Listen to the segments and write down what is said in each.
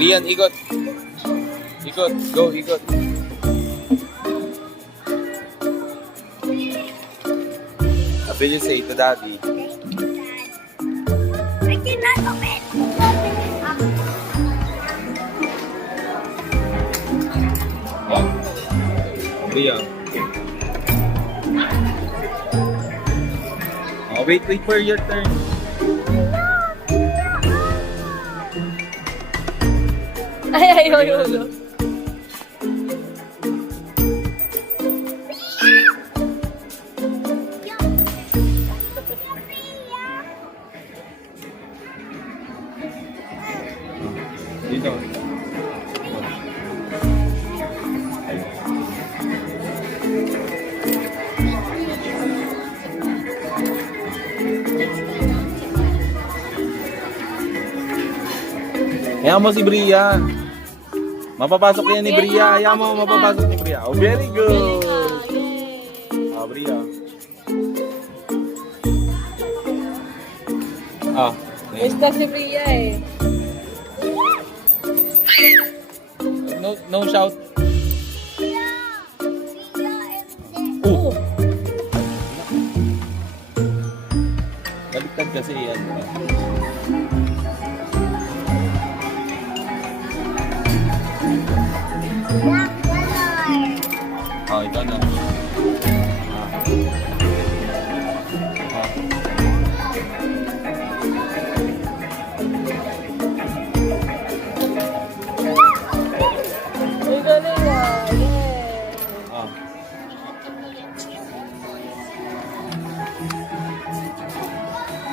Rian, ikot. Ikot. Go, ikot. What will you say to daddy? I cannot open. Oh. Rian. Oh, wait for your turn. Ay, ulo. Dito. Hayaan mo si Bria. Mapapasok yan ni Bria. Hayaan mo, mapapasok ni Bria. Oh, very good. Ah, Bria. Ah, Basta si Bria eh. no shout. Oh. Baliktad kasi yan. Oh, ito na. Uy, galing ah. Yeah. Ah.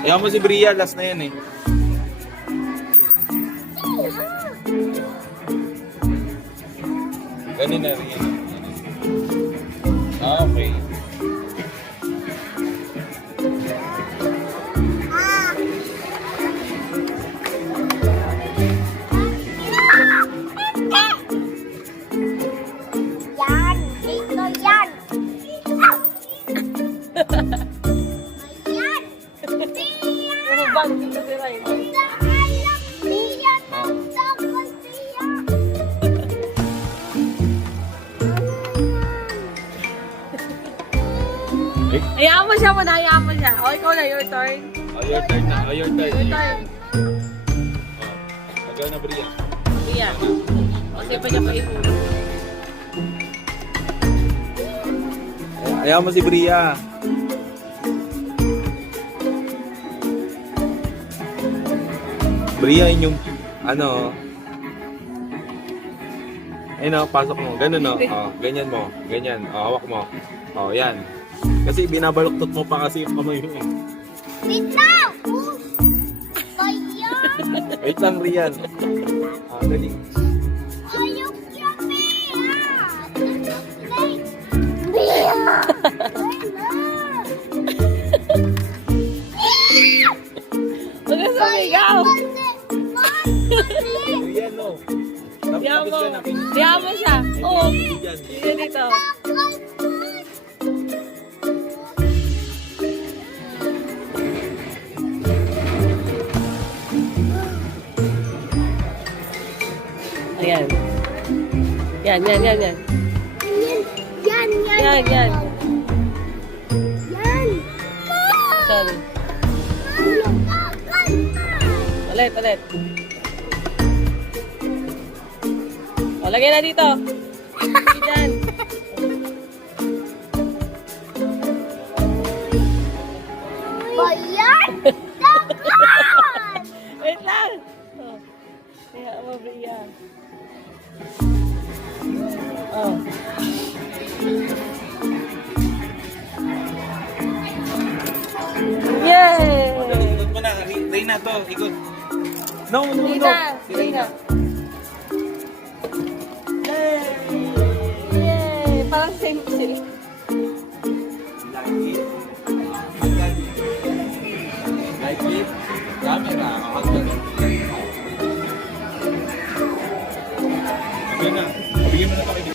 Ayaw mo si Bria, last na yan eh. Ganun na rin. Okay. Yan, dito yan. Yan. Ano ba? Dito si Ryan. Hayaan mo siya muna, hayaan mo siya. O, ikaw na, your turn. Oh, your turn na. Oh, your turn. Your turn. Oh. Agaw na, Bria. Bria. Kasi pa niya pa ihulog. Ayaw mo si Bria. Bria, yun yung, ano, ayun o, pasok mo. Ganun o. Oh, ganyan mo. Ganyan. Oh, hawak mo. Oh, yan. Kasi binabaluktot mo pa kasi yung kamay mo eh. Bitaw! Ayan! Wait lang, Rian. Ah, dali. Ayok kami! Bia! Huwag ka sumigaw. Rian, no. Hayaan mo. Tapos ka na. Hayaan mo siya. Oo. Yan. Dito, dito. Ayan. Yan, yan, yan, yan. Yan! Yan, yan. Yan! Sorry. Ulit, ulit. O, lagay na dito. Diyan. Bayan! Dagan! Wait lang. Oh. Kaya mo, Bria. Oh. Yay! Ikot mo na. Reyna to. Ikot. No, no, no. Reyna. Si Reyna. Yay! Yay! Parang same sila. Light flip. Camera. Hagdan. Yan na. Bigyan mo na pa kayo.